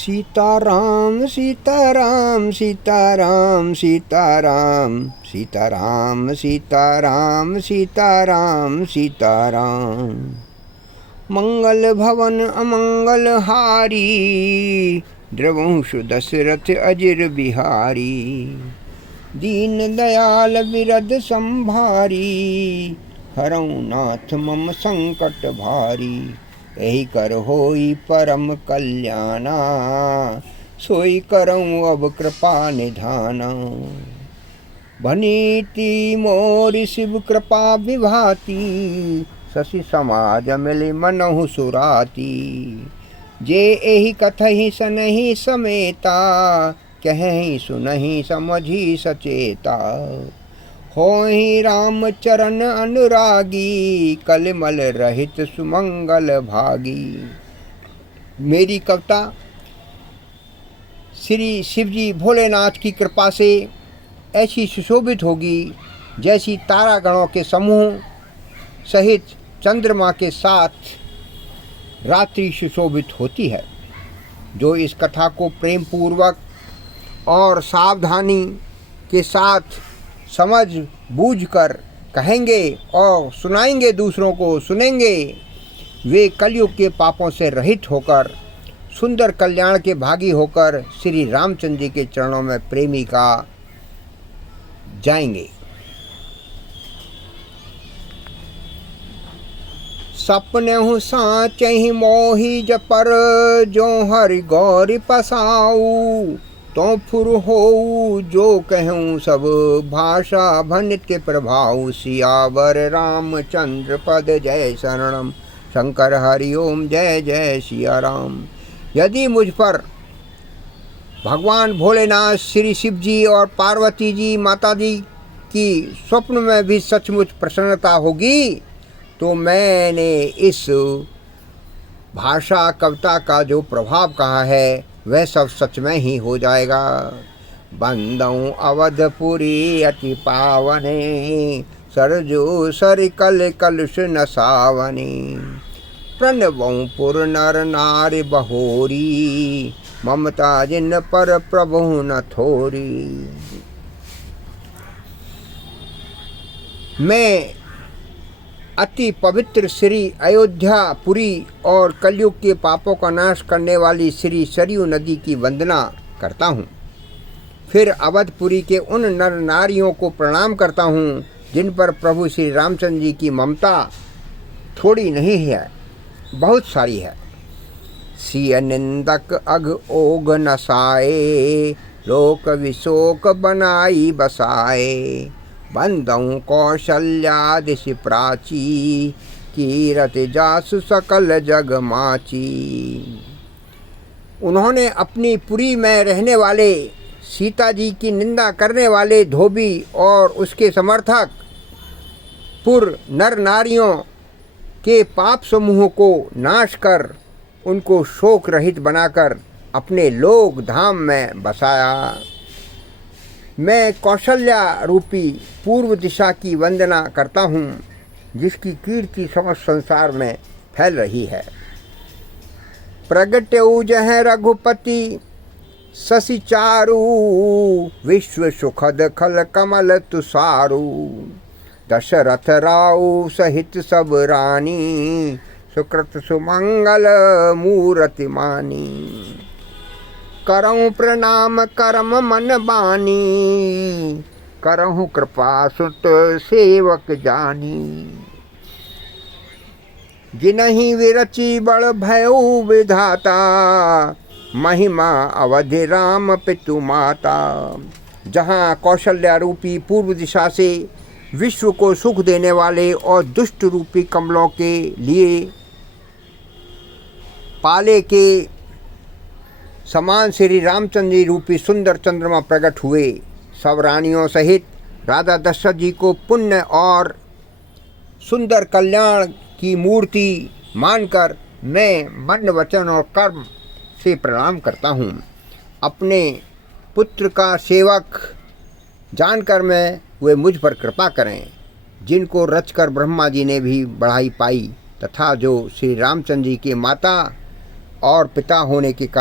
सीताराम सीताराम सीताराम सीताराम सीताराम सीताराम सीताराम सीताराम। मंगल भवन अमंगल हारी, द्रवंश दशरथ अजिर बिहारी। दीन दयाल बिरद संभारी, हरऊ नाथ मम संकट भारी। यही कर होई परम कल्याणा, सोई करऊँ अब कृपा निधाना। भनीति मोरि शिव कृपा विभाती, शशि समाज मिलि मनहु सुराती। जे एहि कथहि सनहि समेता, कहहि सुनहि समझि सचेता। होहि राम चरण अनुरागी, कलिमल रहित सुमंगल भागी। मेरी कविता श्री शिवजी भोलेनाथ की कृपा से ऐसी सुशोभित होगी जैसी तारागणों के समूह सहित चंद्रमा के साथ रात्रि सुशोभित होती है। जो इस कथा को प्रेम पूर्वक और सावधानी के साथ समझ बूझ कर कहेंगे और सुनाएंगे, दूसरों को सुनेंगे, वे कलयुग के पापों से रहित होकर सुंदर कल्याण के भागी होकर श्री रामचंद्र जी के चरणों में प्रेमी का जाएंगे। सपनेहु साचहि मोहि जपर, जो हरि गौरी पसाऊ। तो फुर होऊ जो कहूँ सब, भाषा भनित प्रभाव। सियावर रामचंद्र पद जय शरणम, शंकर हरि ओम जय जय सिया राम। यदि मुझ पर भगवान भोलेनाथ श्री शिव जी और पार्वती जी माता जी की स्वप्न में भी सचमुच प्रसन्नता होगी, तो मैंने इस भाषा कविता का जो प्रभाव कहा है वह सब सच में ही हो जाएगा। बंदऊ अवधपुरी अति पावने, सरजो सर कल कलुष नसावनी। प्रणवऊ पुर नर नारी बहोरी, ममता जिन पर प्रभु न थोरी। मैं अति पवित्र श्री अयोध्यापुरी और कलयुग के पापों का नाश करने वाली श्री सरयू नदी की वंदना करता हूँ। फिर अवधपुरी के उन नर नारियों को प्रणाम करता हूँ जिन पर प्रभु श्री रामचंद्र जी की ममता थोड़ी नहीं है, बहुत सारी है। सिय निंदक अघ ओघ नसाए, लोक विशोक बनाई बसाए। बंदऊ कौशल्या दिशि प्राची, कीरत जासु सकल जग माची। उन्होंने अपनी पुरी में रहने वाले सीता जी की निंदा करने वाले धोबी और उसके समर्थक पुर नर नारियों के पाप समूह को नाश कर उनको शोक रहित बनाकर अपने लोक धाम में बसाया। मैं कौशल्या रूपी पूर्व दिशा की वंदना करता हूँ जिसकी कीर्ति समस्त संसार में फैल रही है। प्रगट्यऊ जह रघुपति शशि चारु, विश्व सुखद खल कमल तुषारु। दशरथ राऊ सहित सब रानी, सुकृत सुमंगल मूरति मानी। करऊँ प्रणाम करम मन बानी, करहूँ कृपा सुत सेवक जानी। जिनहि विरचि बड़ भयउ विधाता, महिमा अवधि राम पितु माता। जहाँ कौशल्या रूपी पूर्व दिशा से विश्व को सुख देने वाले और दुष्ट रूपी कमलों के लिए पाले के समान श्री रामचंद्र जी रूपी सुंदर चंद्रमा प्रकट हुए, सब रानियों सहित राजा दशरथ जी को पुण्य और सुंदर कल्याण की मूर्ति मानकर मैं मन वचन और कर्म से प्रणाम करता हूँ। अपने पुत्र का सेवक जानकर मैं वे मुझ पर कृपा करें, जिनको रचकर ब्रह्मा जी ने भी बढ़ाई पाई तथा जो श्री रामचंद्र जी के माता और पिता होने के कारण